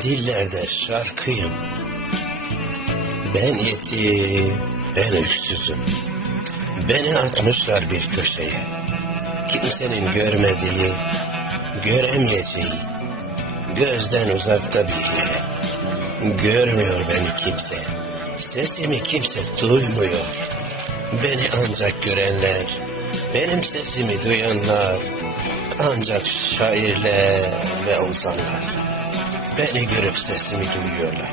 dillerde şarkıyım. Ben yetim, ben öksüzüm. Beni atmışlar bir köşeye. Kimsenin görmediği, göremeyeceği, gözden uzakta bir yere. Görmüyor beni kimse, sesimi kimse duymuyor. Beni ancak görenler, benim sesimi duyanlar, ancak şairler ve ozanlar. Beni görüp sesimi duyuyorlar.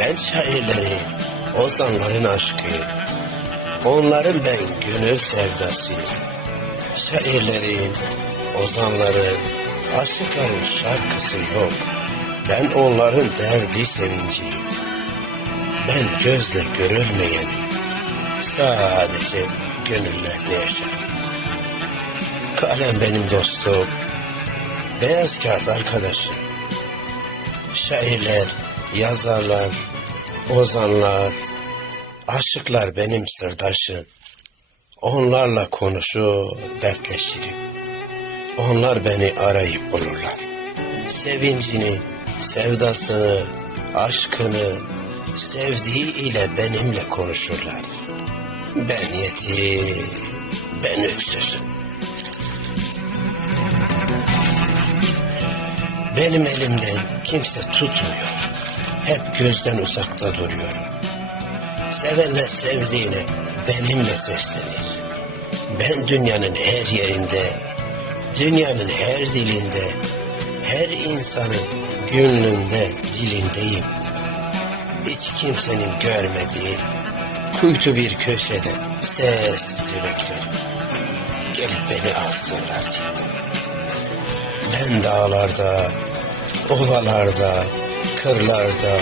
Ben şairlerin, ozanların aşkıyım. Onların ben gönül sevdasıyım. Şairlerin, ozanların, aşıkların şarkısı yok. Ben onların derdi sevinciyim. Ben gözle görülmeyen, sadece gönüllerde yaşarım. Kalem benim dostum, beyaz kağıt arkadaşım. Şairler, yazarlar, ozanlar, aşıklar benim sırdaşım. Onlarla konuşur, dertleşirim. Onlar beni arayıp bulurlar. Sevincini, sevdasını, aşkını, sevdiği ile benimle konuşurlar. Ben yetim, ben öksüzüm. Benim elimden kimse tutmuyor. Hep gözden uzakta duruyorum. Sevenler sevdiğine benimle seslenir. Ben dünyanın her yerinde, dünyanın her dilinde, her insanın gönlünde, dilindeyim. Hiç kimsenin görmediği, kuytu bir köşede sessiz beklerim. Gelip beni alsınlar diye. Ben dağlarda, ovalarda, kırlarda,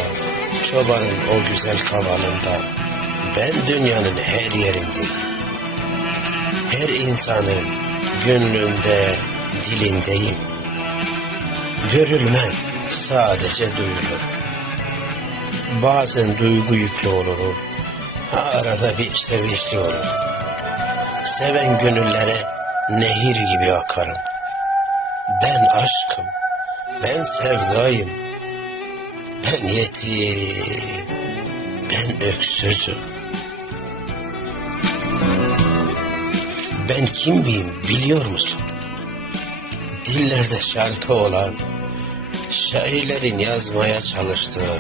çobanın o güzel kavalında, ben dünyanın her yerindeyim. Her insanın gönlünde, dilindeyim. Görülmem, sadece duyulur. Bazen duygu yüklü olurum. Arada bir sevinçli olurum. Seven gönüllere nehir gibi akarım. Ben aşkım, ben sevdayım, ben yetim, ben öksüzüm. Ben kim miyim biliyor musun? Dillerde şarkı olan, şairlerin yazmaya çalıştığı,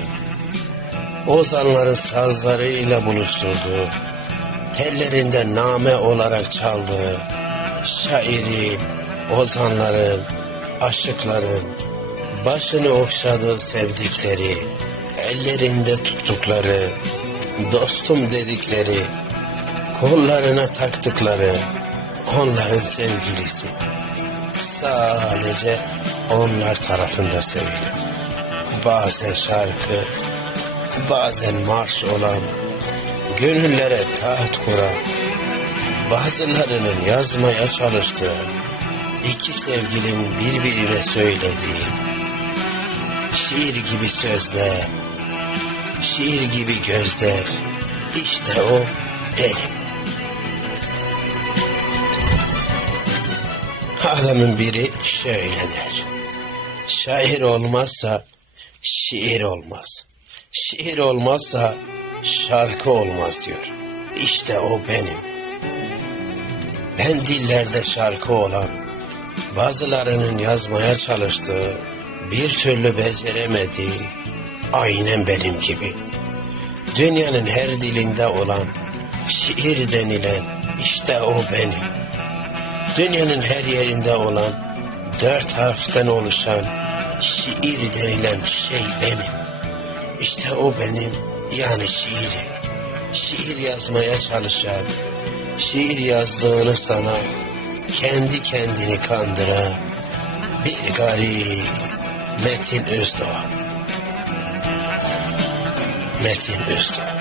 ozanların sazlarıyla buluşturduğu, tellerinde name olarak çaldığı, şairin, ozanların, aşıkların, başını okşadığı sevdikleri, ellerinde tuttukları, dostum dedikleri, kollarına taktıkları, onların sevgilisi. Sadece onlar tarafında sevilir. Bazen şarkı, bazen marş olan, gönüllere taht kuran, bazılarının yazmaya çalıştığı, iki sevgilin birbirine söylediği, şiir gibi sözler, şiir gibi gözler, işte o benim. Adamın biri şöyle der. Şair olmazsa şiir olmaz. Şiir olmazsa şarkı olmaz diyor. İşte o benim. Ben dillerde şarkı olan, bazılarının yazmaya çalıştığı, bir türlü beceremediği, aynen benim gibi. Dünyanın her dilinde olan, şiir denilen, işte o benim. Dünyanın her yerinde olan, dört harften oluşan, şiir denilen şey benim. İşte o benim, yani şiirim. Şiir yazmaya çalışan, şiir yazdığını sana kendi kendini kandıran bir garip Metin Özdağ. Metin Özdağ.